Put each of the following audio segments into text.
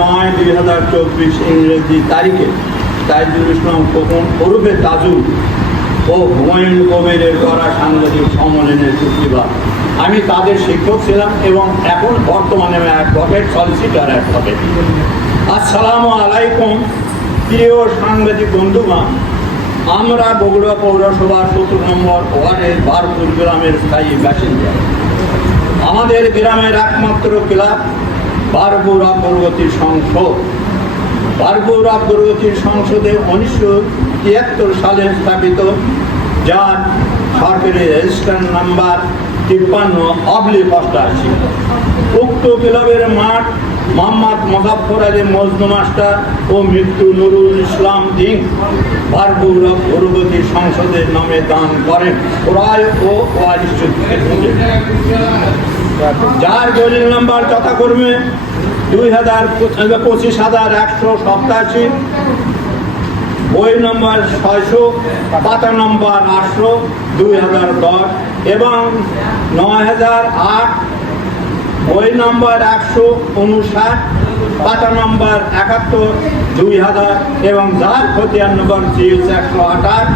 নয় দুই হাজার চব্বিশ ইংরেজি তারিখে তাইজুল ইসলাম খোকন ওরফে তাজুল ও হুমায়ুন কবিরের করা সাংবাদিক সম্মেলনের চুক্তিবাদ আমি তাদের শিক্ষক ছিলাম এবং এখন বর্তমানে আমি অ্যাডভোকেট সলিসিটার অ্যাডভোকেট আসসালামু আলাইকুম, প্রিয় সাংবাদিক বন্ধুগণ। আমরা বগুড়া পৌরসভার সতেরো নম্বর ওয়ার্ডের বারপুর গ্রামের স্থায়ী বাসিন্দা। আমাদের গ্রামের একমাত্র ক্লাব বারপুর অগ্রগতি সংসদ। বারপুর অগ্রগতির সংসদে উনিশশো তিয়াত্তর সালে স্থাপিত, যার সরকারি রেজিস্ট্রার নাম্বার তিপ্পান্ন অবলি অষ্টাশি উক্ত ক্লাবের মাঠ মোহাম্মদ মুজাফর আলী মজনু মাস্টার ও মৃত্যু নুরুল ইসলাম দিন বারপুর অগ্রগতি সংসদের নামে দান করেন। প্রায় ও ওয়ারিশ যার দলিল নাম্বার যথাক্রমে দুই হাজার পঁচিশ হাজার একশো সপ্তাশি বই নম্বর ছয়শো, পাতা নম্বর আটশো, দুই হাজার দশ এবং নয় হাজার আট। বই নম্বর একশো উনষাট, পাতা নম্বর একাত্তর, দুই হাজার এবং যার খতিয়ান নম্বর জিএস একশো আঠাশ।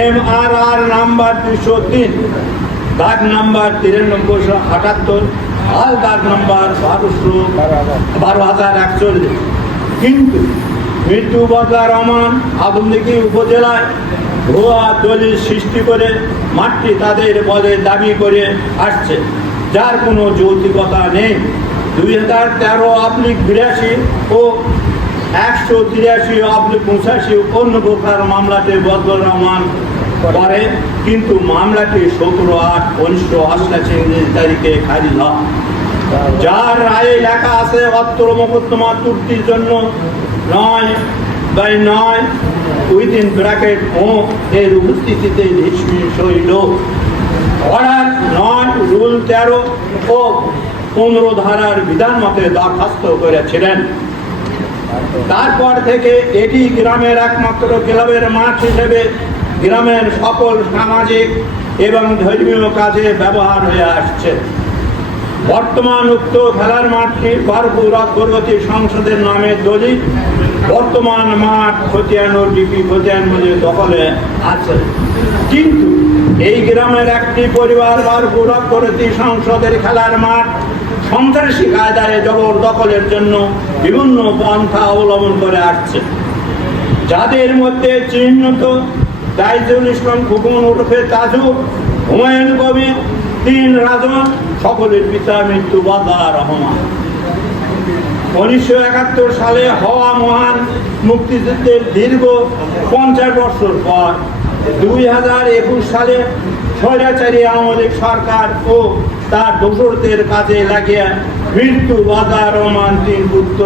এম আর আর নাম্বার দুশো তিন। দাগ নাম্বার তিরানব্বইশো আটাত্তর, হাল দাগ নাম্বার বারোশো বারো হাজার একচল্লিশ। কিন্তু মৃত্যু বদলা রহমান আদমদিঘি উপজেলায় ভুয়া দলিল সৃষ্টি করে মাঠটি তাদের পদে দাবি করে আসছে, যার কোনো যৌতিকতা নেই। দুই হাজার তেরো আবলিক বিরাশি ও একশো তিরাশি অব্লিক পঁচাশি অন্য প্রকার মামলাতে বদল রহমান করে কিন্তু মামলাটি সতেরো আট উনিশশো অষ্টাশি তারিখে খারিজ হয়। যার রায়ে লেখা আছে, অত্র মোকদ্দমা ত্রুটির জন্য নয় বাই নয়, উইদিন ব্র্যাকেট ও এর উপস্থিতিতে শৈল অর্ডার নয় রুল তেরো ও পনেরো ধারার বিধান মতে দরখাস্ত করেছিলেন। তারপর থেকে এটি গ্রামের একমাত্র ক্লাবের মাঠ হিসেবে গ্রামের সকল সামাজিক এবং ধর্মীয় কাজে ব্যবহার হয়ে আসছে। বর্তমান উক্ত খেলার মাঠটি বারপুর অগ্রগতি সংসদের নামে দলিত। বর্তমান মাঠ খতিয়ান ও ডিপি খতিয়ান বলে দখলে আছে। কিন্তু এই গ্রামের একটি পরিবার বারপুর অগ্রগতি সংসদের খেলার মাঠ সন্ত্রাসী কায়দায় জবরদখলের জন্য বিভিন্ন পন্থা অবলম্বন করে আসছে। যাদের মধ্যে চিহ্নিত দাইজুল ইসলাম খুকুন ওরফে তাজু হুমায়ুন কবির, তিন রাজন, সকলের পিতা মৃত্যু বাদা রহমান। উনিশশো একাত্তর সালে হওয়া মহান মুক্তিযুদ্ধের দীর্ঘ পঞ্চাশ বছর পর দুই হাজার একুশ সালে স্বৈরাচারী আওয়ামী সরকার ও তার দোসরদের কাজে লাগিয়ে মৃত্যু বাদা রহমান তিন পুত্র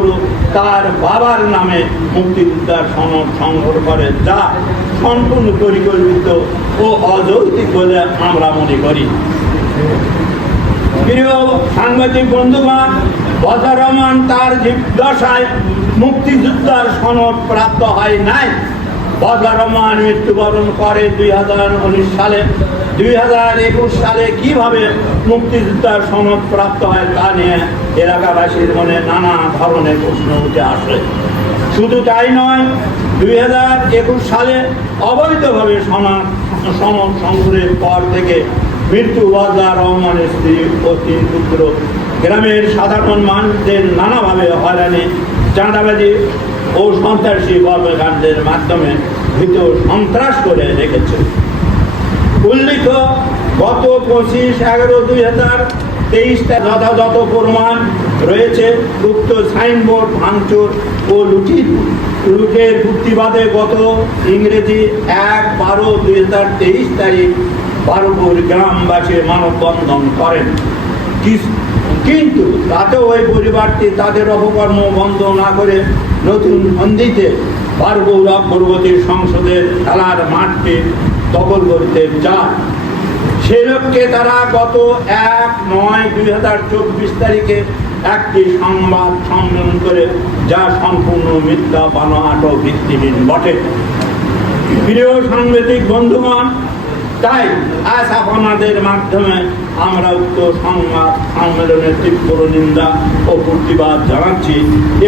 তার বাবার নামে মুক্তিযোদ্ধার সনদ সংগ্রহ করে। যা সম্পূর্ণ পরিকল্পিত ও অযৌক্তিক বলে আমরা মনে করি। সাংবাদিক বন্ধুগণ বজর রহমান তার জীবদশায় মুক্তিযোদ্ধার সনদ প্রাপ্ত হয় নাই। বজর রহমান মৃত্যুবরণ করে দুই হাজার উনিশ সালে। দুই হাজার একুশ সালে কীভাবে মুক্তিযোদ্ধার সনদ প্রাপ্ত হয় তা নিয়ে এলাকাবাসীর মনে নানা ধরনের প্রশ্ন উঠে আসে। শুধু তাই নয়, দুই হাজার একুশ সালে অবৈধভাবে সনদ সনদ সংগ্রহের পর থেকে মৃত্যু ওয়াজা রহমানের স্ত্রী ও তিন পুত্র গ্রামের সাধারণ মানুষদের নানাভাবে হয়রানি, চাঁদাবাজি ও সন্ত্রাসী কর্মকাণ্ডের মাধ্যমে ভীত সন্ত্রাস করে রেখেছে। উল্লেখ গত পঁচিশ এগারো দুই হাজার তেইশটা যথাযথ প্রমাণ রয়েছে উক্ত সাইনবোর্ড, ভাঙচুর ও লুটির লুটের প্রতিবাদে গত ইংরেজি এক বারো দুই হাজার তেইশ তারিখ বারোপুর গ্রামবাসী মানববন্ধন করেন। কিন্তু তাতেও ওই পরিবারটি তাদের অপকর্ম বন্ধ না করে নতুন সন্ধিতে বারপুর অগ্রগতি সংসদের খেলার মাঠটি দখল করতে চায়। সে লক্ষ্যে তারা গত এক নয় দুই হাজার চব্বিশ তারিখে একটি সংবাদ সম্মেলন করে যা সম্পূর্ণ মিথ্যা, বানোয়াট ও ভিত্তিহীন বটে। প্রিয় সাংবাদিক বন্ধুগণ, তাই আজ আপনাদের মাধ্যমে আমরা উক্ত সংবাদ সম্মেলনের তীব্র নিন্দা ও প্রতিবাদ জানাচ্ছি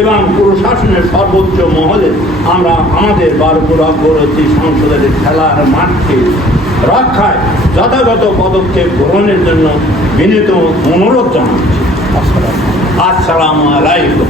এবং প্রশাসনের সর্বোচ্চ মহলে আমরা আমাদের বারপুর অগ্রগতি সংসদের খেলার মাঠকে রক্ষায় যথাযথ পদক্ষেপ গ্রহণের জন্য বিনীত অনুরোধ জানাচ্ছি। আসসালাম আলাইকুম।